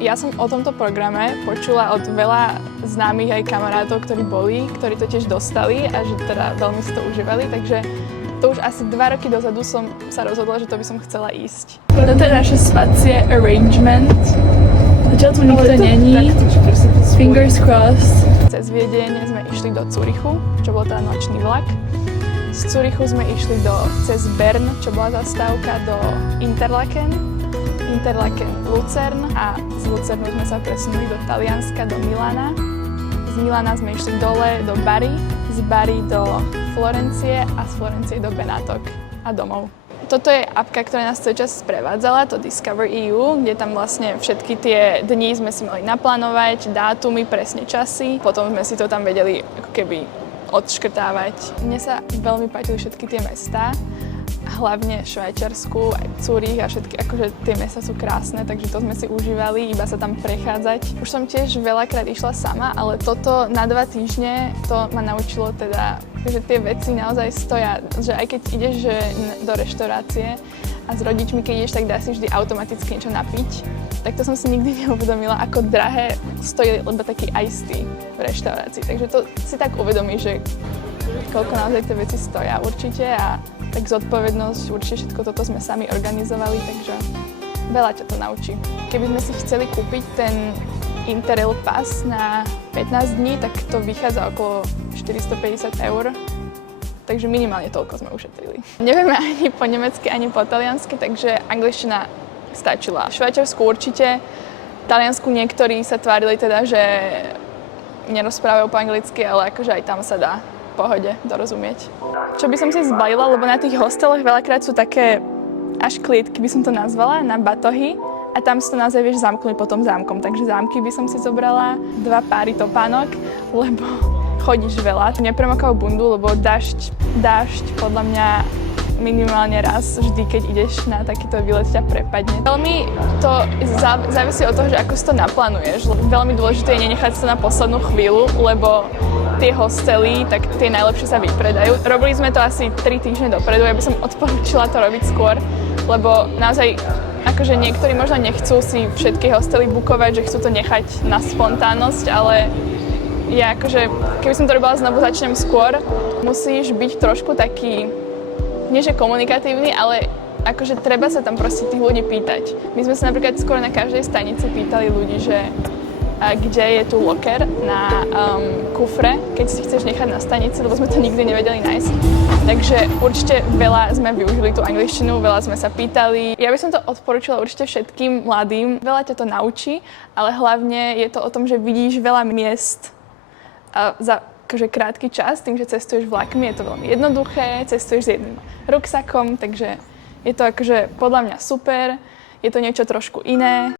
Ja som o tomto programe počula od veľa známych aj kamarátov, ktorí to tiež dostali a že teda veľmi si to užívali, takže to už asi 2 roky dozadu som sa rozhodla, že to by som chcela ísť. Toto je naše spacie arrangement. Zatiaľ tu nikto není. Fingers crossed. Cez Viedeň sme išli do Zürichu, čo bol teda nočný vlak. Z Zürichu sme išli cez Bern, čo bola zastávka, do Interlaken Lucern a z Lucernu sme sa presunuli do Talianska, do Milána. Z Milána sme išli dole do Bari, z Bari do Florencie a z Florencie do Benátok a domov. Toto je apka, ktorá nás celý čas sprevádzala, to Discover EU, kde tam vlastne všetky tie dni sme si mali naplánovať, dátumy, presne časy, potom sme si to tam vedeli ako keby odškrtávať. Mne sa veľmi páčili všetky tie mestá, hlavne Švajčiarsku, aj Zürich a všetky, akože tie mesta sú krásne, takže to sme si užívali, iba sa tam prechádzať. Už som tiež veľakrát išla sama, ale toto na 2 týždne to ma naučilo teda, že tie veci naozaj stoja, že aj keď ideš do reštaurácie a s rodičmi, keď ideš, tak dá si vždy automaticky niečo napiť. Tak to som si nikdy neuvedomila, ako drahé stojí lebo taký iced tea v reštaurácii. Takže to si tak uvedomíš, že koľko naozaj tie veci stoja určite a tak zodpovednosť, určite všetko toto sme sami organizovali, takže veľa ťa to naučí. Keby sme si chceli kúpiť ten Interrail Pass na 15 dní, tak to vychádza okolo 450 €, takže minimálne toľko sme ušetrili. Nevieme ani po nemecky, ani po taliansky, takže angličtina stačila. V Švajčiarsku určite, v Taliansku niektorí sa tvárili teda, že nerozprávajú po anglicky, ale akože aj tam sa dá v pohode dorozumieť. Čo by som si zbalila, lebo na tých hosteloch veľakrát sú také až klietky, by som to nazvala, na batohy a tam si to naozaj vieš zamknúť potom zámkom, takže zámky by som si zobrala, 2 páry topánok, lebo chodíš veľa. Nepremokal bundu, lebo dážď podľa mňa minimálne raz vždy, keď ideš na takýto výlet, ťa prepadne. Veľmi to závisí od toho, že ako si to naplánuješ. Veľmi dôležité je nenechať sa na poslednú chvíľu, lebo tie hostely, tak tie najlepšie sa vypredajú. Robili sme to asi 3 týždne dopredu, ja by som odporúčila to robiť skôr, lebo naozaj akože niektorí možno nechcú si všetky hostely bukovať, že chcú to nechať na spontánnosť, ale ja akože, keby som to robila znovu, začnem skôr, musíš byť trošku taký, nie že komunikatívny, ale akože treba sa tam proste tých ľudí pýtať. My sme sa napríklad skôr na každej stanici pýtali ľudí, že kde je tu locker na kufre, keď si chceš nechať na stanici, lebo sme to nikdy nevedeli nájsť. Takže určite veľa sme využili tú angličtinu, veľa sme sa pýtali. Ja by som to odporúčila určite všetkým mladým. Veľa ťa to naučí, ale hlavne je to o tom, že vidíš veľa miest za akože krátky čas, tým, že cestuješ vlakmi, je to veľmi jednoduché, cestuješ s jedným ruksakom, takže je to akože podľa mňa super, je to niečo trošku iné.